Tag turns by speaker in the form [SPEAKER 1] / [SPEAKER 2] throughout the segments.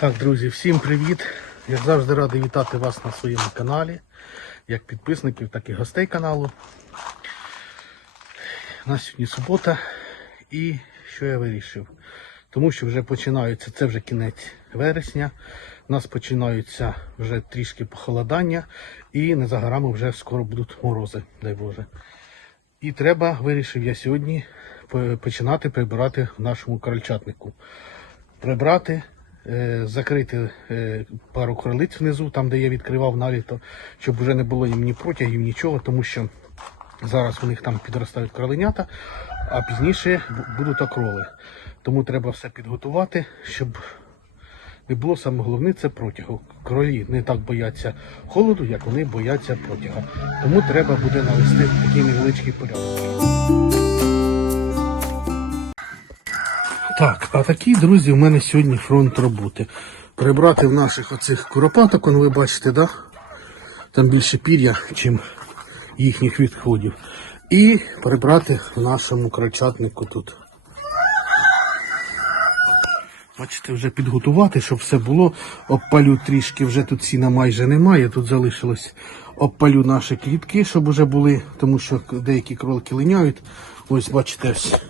[SPEAKER 1] Так, друзі, всім привіт! Як завжди радий вітати вас на своєму каналі, як підписників, так і гостей каналу. У нас сьогодні субота і що я вирішив? Тому що вже починаються, це вже кінець вересня, у нас починаються вже трішки похолодання і не за горами вже скоро будуть морози, дай Боже. І треба, вирішив я сьогодні починати прибирати в нашому крольчатнику. Прибрати, закрити е, пару кролиць внизу, там де я відкривав наліто, щоб вже не було їм ні протягів, нічого, тому що зараз у них там підростають кроленята, а пізніше будуть окроли. Тому треба все підготувати, щоб не було саме головне це протягу. Кролі не так бояться холоду, як вони бояться протягу. Тому треба буде навести такий невеличкий порядок. Так, а такі, друзі, у мене сьогодні фронт роботи. Прибрати в наших оцих куропаток, он ви бачите, да? там більше пір'я, ніж їхніх відходів. І прибрати в нашому крольчатнику тут. Бачите, вже підготувати, щоб все було. Обпалю трішки, вже тут сіна майже немає, тут залишилось обпалю наші клітки, щоб вже були, тому що деякі кролики линяють. Ось бачите, ось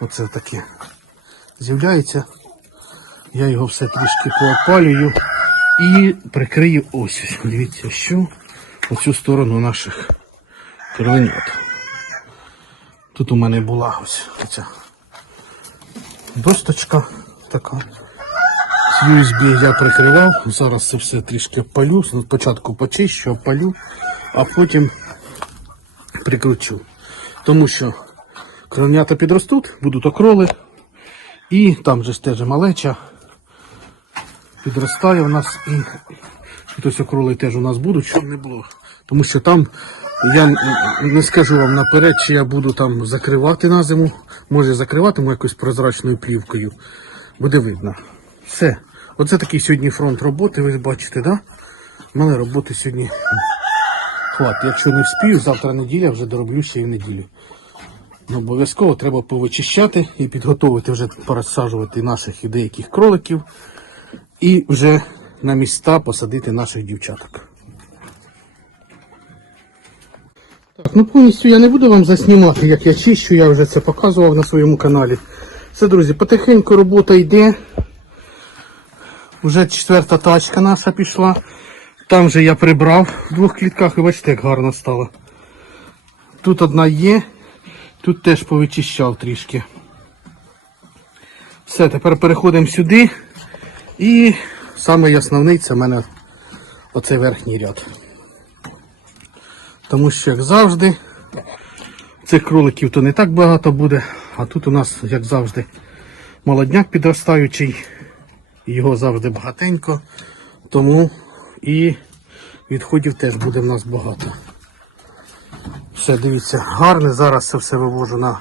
[SPEAKER 1] Оце таке з'являється. Я його все трішки поопалюю і прикрию ось. Дивіться, що оцю сторону наших кроленят. Тут у мене була ось ця досточка така. З USB я прикривав. Зараз це все трішки опалю. Спочатку почищу, опалю, а потім прикручу. Тому що Кроленята підростуть, будуть окроли. І там же теж малеча підростає у нас і тут ось окроли теж у нас будуть, щоб не було. Тому що там я не скажу вам наперед, чи я буду там закривати на зиму. Може закриватиму якось прозрачною плівкою. Буде видно. Все. Оце такий сьогодні фронт роботи, ви бачите, да? У мене роботи сьогодні хватить. Якщо не вспію, завтра неділя, вже дороблю ще й в неділю. Обов'язково треба повичищати і підготовити вже порозсаджувати наших і деяких кроликів і вже на міста посадити наших дівчаток. Так, ну повністю я не буду вам заснімати, як я чищу, я вже це показував на своєму каналі. Все, друзі, потихеньку робота йде. Вже четверта тачка наша пішла. Там же я прибрав в двох клітках і бачите, як гарно стало. Тут одна є, Тут теж повичищав трішки. Все, тепер переходимо сюди. І саме основний це в мене оцей верхній ряд. Тому що, як завжди, цих кроликів то не так багато буде, а тут у нас, як завжди, молодняк підростаючий, його завжди багатенько, тому і відходів теж буде в нас багато. Все, дивіться, гарне. Зараз це все вивожу на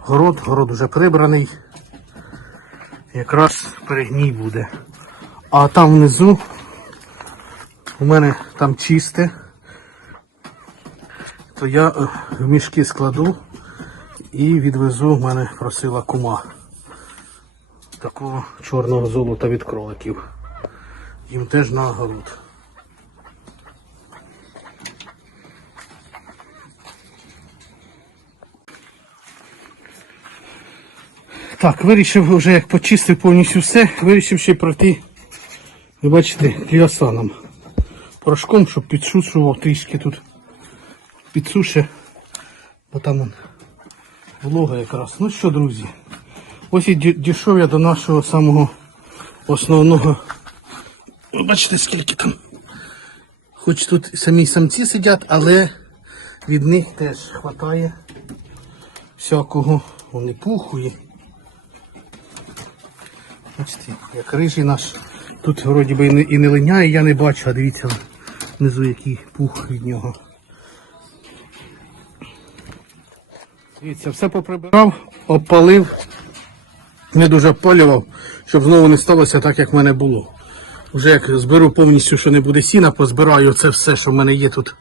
[SPEAKER 1] город. Город вже прибраний. Якраз перегній буде. А там внизу у мене там чисте. То я е, в мішки складу і відвезу, в мене просила кума. Такого чорного золота від кроликів. Їм теж на огород. Так, вирішив вже як почистив повністю все, вирішив ще пройти, ви бачите, кліосаном. Порошком, щоб підсушував трішки тут. Підсуше, бо там он, волога якраз. Ну що, друзі, ось і дійшов я до нашого самого основного. Ви бачите, скільки там. Хоч тут самі самці сидять, але від них теж вистачає всякого. Вони пухує. Бачите, як рижий наш. Тут вроді би і не, і не линяє, я не бачу, а дивіться внизу який пух від нього. Дивіться, все поприбирав, обпалив, не дуже обпалював, щоб знову не сталося так, як в мене було. Вже як зберу повністю, що не буде сіна, позбираю це все, що в мене є тут.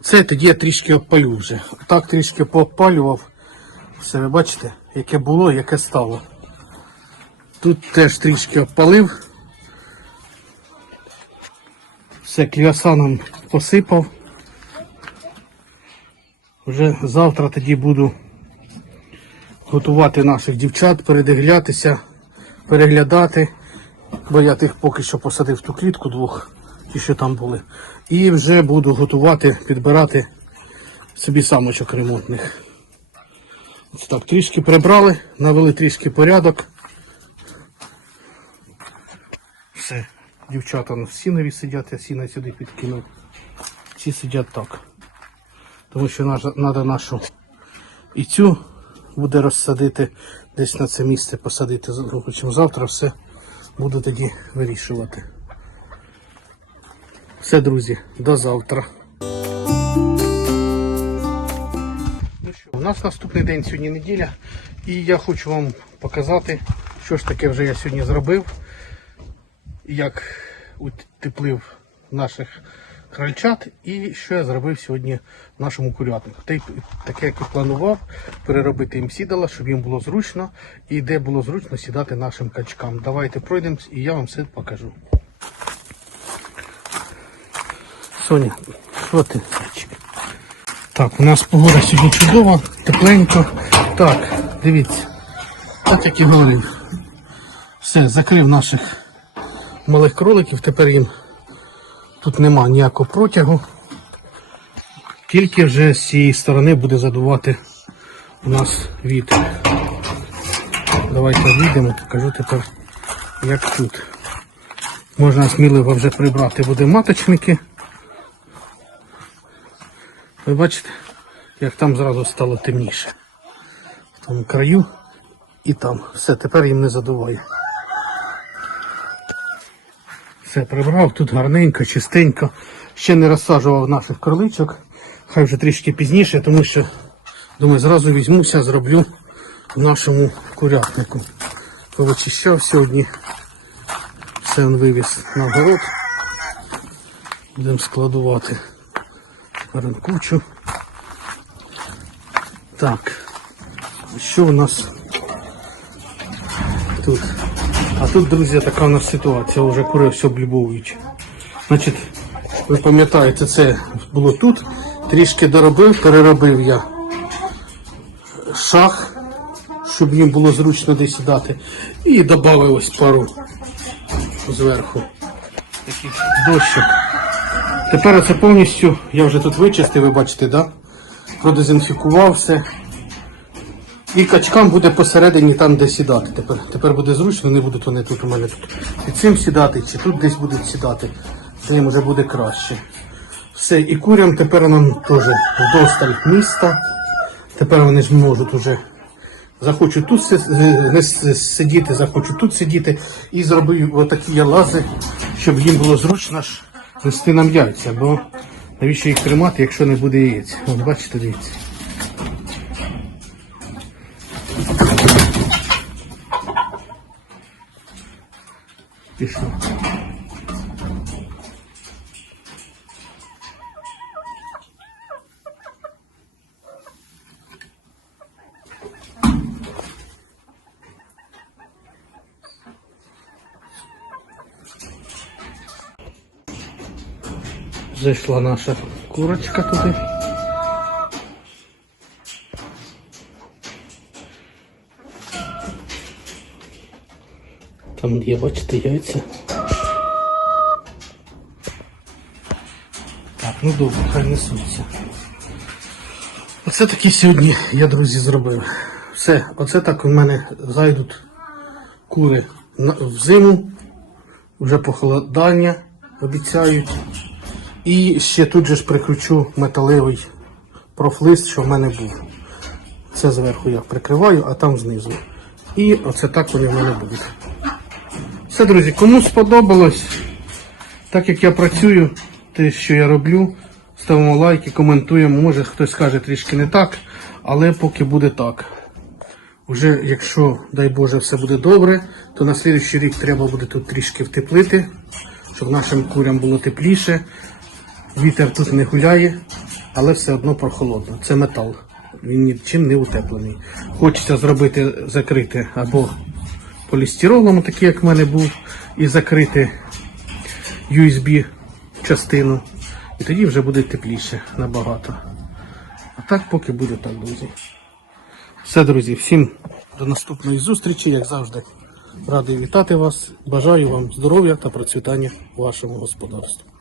[SPEAKER 1] Це тоді я трішки обпалю вже. Так трішки пообпалював. Все, ви бачите, яке було, яке стало. Тут теж трішки обпалив. Все кліасаном посипав. Вже завтра тоді буду готувати наших дівчат, передивлятися, переглядати. Бо я тих поки що посадив ту клітку двох, ті, що там були. І вже буду готувати, підбирати собі самочок ремонтних. Ось так, трішки прибрали, навели трішки порядок. Все, дівчата на сінові сидять, я сіна сюди підкинув. Всі сидять так. Тому що треба нашу і цю буде розсадити, десь на це місце посадити. Хочемо завтра все буду тоді вирішувати. Все, друзі, до завтра. Ну що, у нас наступний день сьогодні неділя, і я хочу вам показати, що ж таке вже я сьогодні зробив, як утеплив наших крольчат і що я зробив сьогодні нашому курятнику. Таке, як і планував, переробити їм сідала, щоб їм було зручно і де було зручно сідати нашим качкам. Давайте пройдемось і я вам все покажу. Соня, що ти? Так, у нас погода сьогодні чудова, тепленько. Так, дивіться. Так як і говорив. Все, закрив наших малих кроликів, тепер їм тут нема ніякого протягу. Тільки вже з цієї сторони буде задувати у нас вітер. Давайте вийдемо, покажу тепер, як тут. Можна сміливо вже прибрати буде маточники. Ви бачите, як там зразу стало темніше. В тому краю і там. Все, тепер їм не задуває. Все прибрав, тут гарненько, чистенько. Ще не розсаджував наших кроличок. Хай вже трішки пізніше, тому що, думаю, зразу візьмуся, зроблю в нашому курятнику. Повичищав сьогодні. Все він вивіз на город. Будемо складувати кучу. Так, що у нас тут? А тут, друзі, така у нас ситуація, вже кури все облюбовують. Значить, ви пам'ятаєте, це було тут. Трішки доробив, переробив я шах, щоб їм було зручно десь сідати. І додав ось пару зверху таких дощок. Тепер це повністю, я вже тут вичистив, ви бачите, да? продезінфікував все. І качкам буде посередині там, де сідати. Тепер тепер буде зручно, не будуть вони тут у мене тут під цим сідати, чи тут десь будуть сідати, де їм вже буде краще. Все, і курям тепер нам теж вдосталь міста. Тепер вони ж можуть уже захочуть тут е, сидіти, захочуть тут сидіти. І зробив отакі я лази, щоб їм було зручно ж нести нам яйця. Бо навіщо їх тримати, якщо не буде яєць? От бачите, дивіться. Пішло. Зайшла наша курочка туди. Там є, бачите, яйця. Так, ну добре, хай несуться. Оце таки сьогодні я, друзі, зробив. Все, оце так у мене зайдуть кури в зиму, вже похолодання обіцяють. І ще тут же ж прикручу металевий профлист, що в мене був. Це зверху я прикриваю, а там знизу. І оце так вони в мене будуть. Все, друзі, кому сподобалось, так як я працюю, те, що я роблю, ставимо лайки, коментуємо. Може хтось скаже трішки не так, але поки буде так. Уже якщо, дай Боже, все буде добре, то на слідуючий рік треба буде тут трішки втеплити, щоб нашим курям було тепліше. Вітер тут не гуляє, але все одно прохолодно. Це метал. Він нічим не утеплений. Хочеться зробити, закрити або полістиролом, такий як в мене був, і закрити USB частину. І тоді вже буде тепліше набагато. А так поки буде так, друзі. Все, друзі, всім до наступної зустрічі, як завжди. Радий вітати вас. Бажаю вам здоров'я та процвітання вашому господарству.